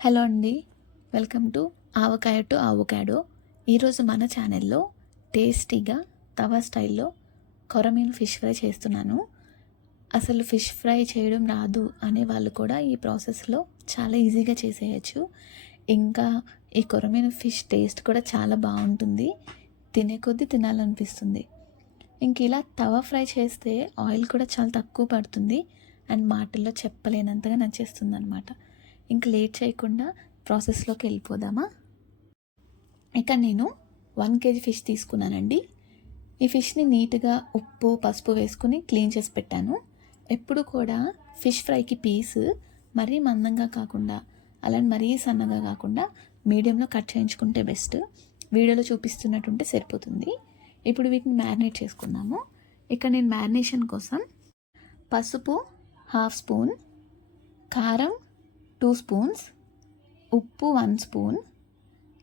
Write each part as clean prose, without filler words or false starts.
Hello అండి, welcome to avakaya to avocado. ఈరోజు మన ఛానల్లో టేస్టీగా తవా స్టైల్లో కొరమీను ఫిష్ ఫ్రై చేస్తున్నాను. అసలు ఫిష్ ఫ్రై చేయడం రాదు అనే వాళ్ళు కూడా ఈ ప్రాసెస్లో చాలా ఈజీగా చేసేయచ్చు. ఇంకా ఈ కొరమీను ఫిష్ టేస్ట్ కూడా చాలా బాగుంటుంది, తినే కొద్దీ తినాలనిపిస్తుంది. ఇంక ఇలా తవా ఫ్రై చేస్తే ఆయిల్ కూడా చాలా తక్కువ పడుతుంది అండ్ మాటల్లో చెప్పలేనంతగా నచ్చేస్తుంది అనమాట. ఇంక లేట్ చేయకుండా ప్రాసెస్లోకి వెళ్ళిపోదామా. ఇక నేను 1 kg ఫిష్ తీసుకున్నానండి. ఈ ఫిష్ని నీట్గా ఉప్పు పసుపు వేసుకుని క్లీన్ చేసి పెట్టాను. ఎప్పుడు కూడా ఫిష్ ఫ్రైకి పీస్ మరీ మందంగా కాకుండా అలానే మరీ సన్నగా కాకుండా మీడియంలో కట్ చేయించుకుంటే బెస్ట్. వీడియోలో చూపిస్తున్నట్టుంటే సరిపోతుంది. ఇప్పుడు వీటిని మ్యారినేట్ చేసుకుందాము. ఇక్కడ నేను మ్యారినేషన్ కోసం పసుపు 1/2 స్పూన్, కారం 2 స్పూన్స్, ఉప్పు 1 స్పూన్,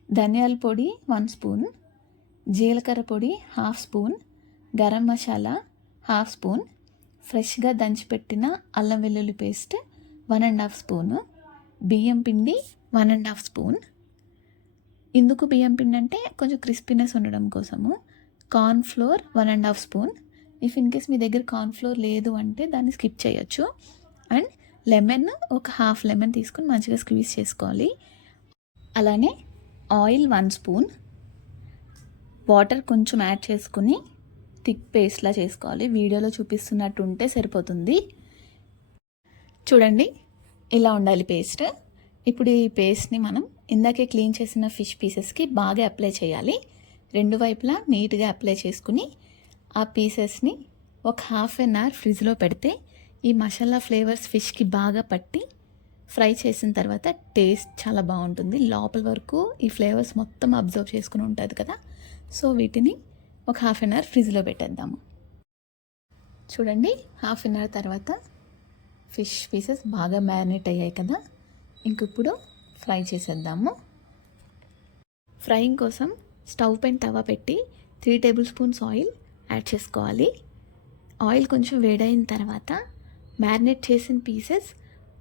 ధనియాల పొడి 1 స్పూన్, జీలకర్ర పొడి 1/2 స్పూన్, గరం మసాలా 1/2 స్పూన్, ఫ్రెష్గా దంచిపెట్టిన అల్లం వెల్లుల్లి పేస్ట్ 1.5 స్పూన్, బియ్యం పిండి 1.5 స్పూన్. ఇందుకు బియ్యం పిండి అంటే కొంచెం క్రిస్పీనెస్ ఉండడం కోసము. Corn flour 1.5 spoon. If in case మీ దగ్గర కార్న్ ఫ్లోర్ లేదు అంటే దాన్ని స్కిప్ చేయొచ్చు. అండ్ లెమన్ ఒక 1/2 లెమన్ తీసుకుని మంచిగా స్క్వీజ్ చేసుకోవాలి. అలానే ఆయిల్ 1 స్పూన్, వాటర్ కొంచెం యాడ్ చేసుకుని థిక్ పేస్ట్లా చేసుకోవాలి. వీడియోలో చూపిస్తున్నట్టు ఉంటే సరిపోతుంది. చూడండి, ఇలా ఉండాలి పేస్ట్. ఇప్పుడు ఈ పేస్ట్ని మనం ఇందాకే క్లీన్ చేసిన ఫిష్ పీసెస్కి బాగా అప్లై చేయాలి. రెండు వైపులా నీట్గా అప్లై చేసుకుని ఆ పీసెస్ని ఒక 1/2 అవర్ ఫ్రిడ్జ్లో పెడితే ఈ మసాలా ఫ్లేవర్స్ ఫిష్కి బాగా పట్టి ఫ్రై చేసిన తర్వాత టేస్ట్ చాలా బాగుంటుంది. లోపల వరకు ఈ ఫ్లేవర్స్ మొత్తం అబ్జర్వ్ చేసుకుని ఉంటుంది కదా. సో వీటిని ఒక 1/2 అవర్ ఫ్రిడ్జ్లో పెట్టేద్దాము. చూడండి, 1/2 అవర్ తర్వాత ఫిష్ పీసెస్ బాగా మ్యారినేట్ అయ్యాయి కదా. ఇప్పుడు ఫ్రై చేసేద్దాము. ఫ్రైయింగ్ కోసం స్టవ్ పైన తవా పెట్టి 3 టేబుల్ స్పూన్స్ ఆయిల్ యాడ్ చేసుకోవాలి. ఆయిల్ కొంచెం వేడైన తర్వాత మ్యారినేట్ చేసిన పీసెస్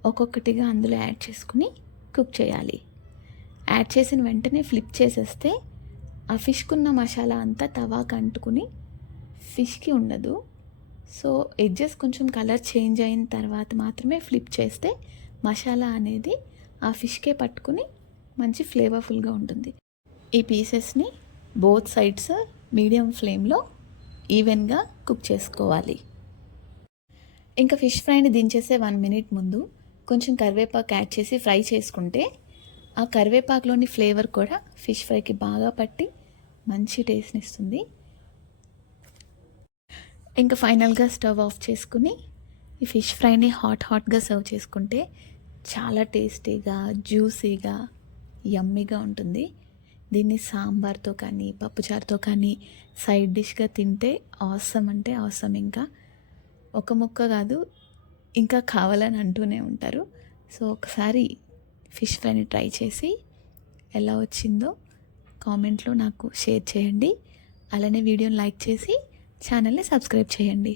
ఒక్కొక్కటిగా అందులో యాడ్ చేసుకుని కుక్ చేయాలి. యాడ్ చేసిన వెంటనే ఫ్లిప్ చేసేస్తే ఆ ఫిష్కున్న మసాలా అంతా తవాకి అంటుకుని ఫిష్కి ఉండదు. సో ఎడ్జెస్ కొంచెం కలర్ చేంజ్ అయిన తర్వాత మాత్రమే ఫ్లిప్ చేస్తే మసాలా అనేది ఆ ఫిష్కే పట్టుకుని మంచి ఫ్లేవర్ఫుల్గా ఉంటుంది. ఈ పీసెస్ని బోత్ సైడ్స్ మీడియం ఫ్లేమ్లో ఈవెన్గా కుక్ చేసుకోవాలి. ఇంకా ఫిష్ ఫ్రైని దించేసే 1 మినిట్ ముందు కొంచెం కరివేపాకు యాడ్ చేసి ఫ్రై చేసుకుంటే ఆ కరివేపాకులోని ఫ్లేవర్ కూడా ఫిష్ ఫ్రైకి బాగా పట్టి మంచి టేస్ట్ని ఇస్తుంది. ఇంకా ఫైనల్గా స్టవ్ ఆఫ్ చేసుకుని ఈ ఫిష్ ఫ్రైని హాట్గా సర్వ్ చేసుకుంటే చాలా టేస్టీగా జ్యూసీగా యమ్మీగా ఉంటుంది. దీన్ని సాంబార్తో కానీ పప్పుచారుతో కానీ సైడ్ డిష్గా తింటే ఆసమ్ అంటే ఆసమ్. ఇంకా ఒక ముక్క కాదు, ఇంకా కావాలని అంటూనే ఉంటారు. సో ఒకసారి ఫిష్ ఫ్రైని ట్రై చేసి ఎలా వచ్చిందో కామెంట్లో నాకు షేర్ చేయండి. అలానే వీడియోని లైక్ చేసి ఛానల్ని సబ్స్క్రైబ్ చేయండి.